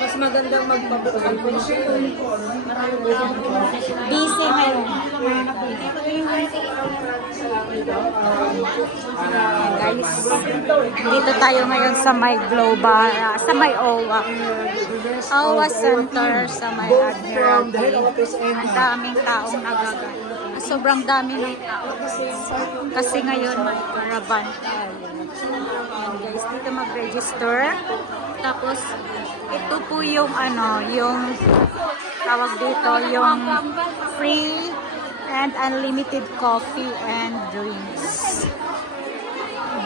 Mas magandang magpapakal po. Busy ngayon. Guys, dito tayo ngayon sa may Global, sa may OWA. OWA Center sa may Admiralty. Ang daming taong nagagal. Sobrang dami ng tao. Kasi ngayon may caravan. Ayan guys, dito mag-register. Tapos, ito po yung yung tawag dito, yung free and unlimited coffee and drinks.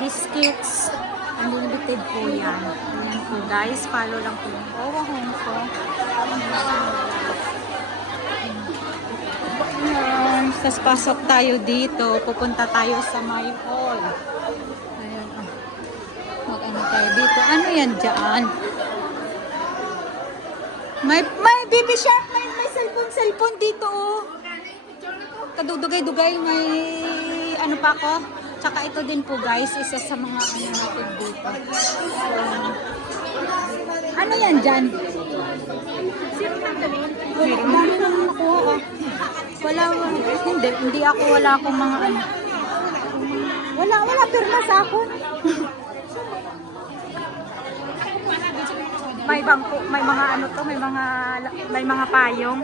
Biscuits, unlimited po yan. Ayan po guys, follow lang po yung OWA Hong Kong. Ayan, tapos pasok tayo dito, pupunta tayo sa my hall. Ayan, mag-ano tayo dito. Ano yan dyan? May baby shark, may cellphone dito oh. Kadudugay-dugay, may ano pa ako. Tsaka ito din po guys, isa sa mga ano natin dito. Ano yan dyan? Meron naman nakuha. Hindi ako, wala akong mga ano. Wala pirma sa ako. May bangko, may mga ano to, may mga payong.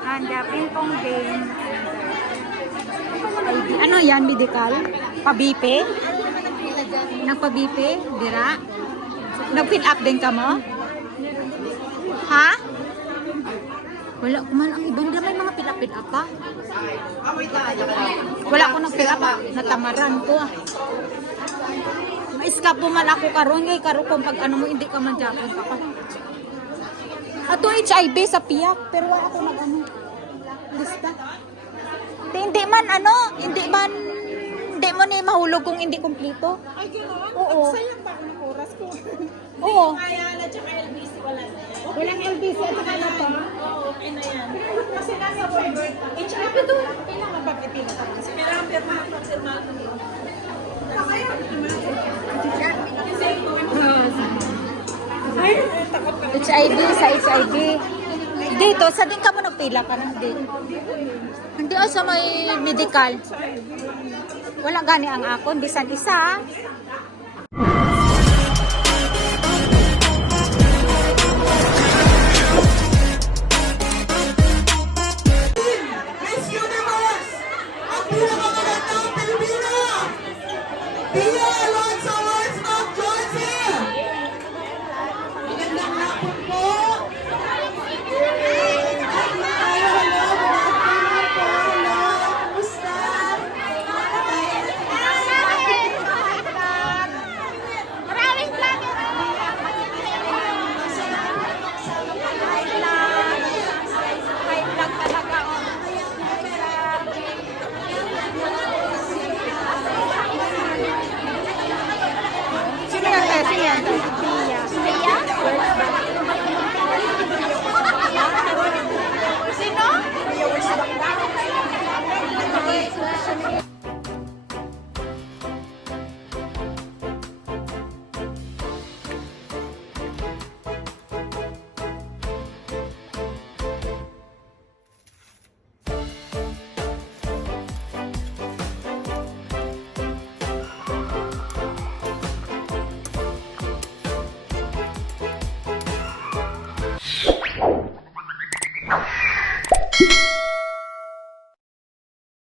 And ping pong game. Ano yan, medical? Pabipe? Nagpabipe? Dira? Nag-fill up din ka mo? Ha? Wala ko man ang iba nila, may mga fill up pa. Wala ko nag-fill up, natamaran ko. Ma-escape mo man ako karon, ngay karon kung pag ano mo hindi ka man Japon pa. Ato HIV sa piyak, pero wala ako nag-ano. Lista. Hindi mo ni mahulog kung hindi kumpleto. Ay, gano'n? Oo. Sayang ba ako ng oras ko? Oo. Ayala, tsaka LBC, wala na yan. Walang LBC at saka na to. Oo, okay na yan. Kasi nasa forward pa. HIV doon. Kailangan ba pipila ka? Kasi kailangan pirmahan ng sirmahan mo. HIV, sa HIV. Dito, sa din ka mo nagpila ka na din. Hindi o sa may medical. Wala gani ang akon, bisan isa.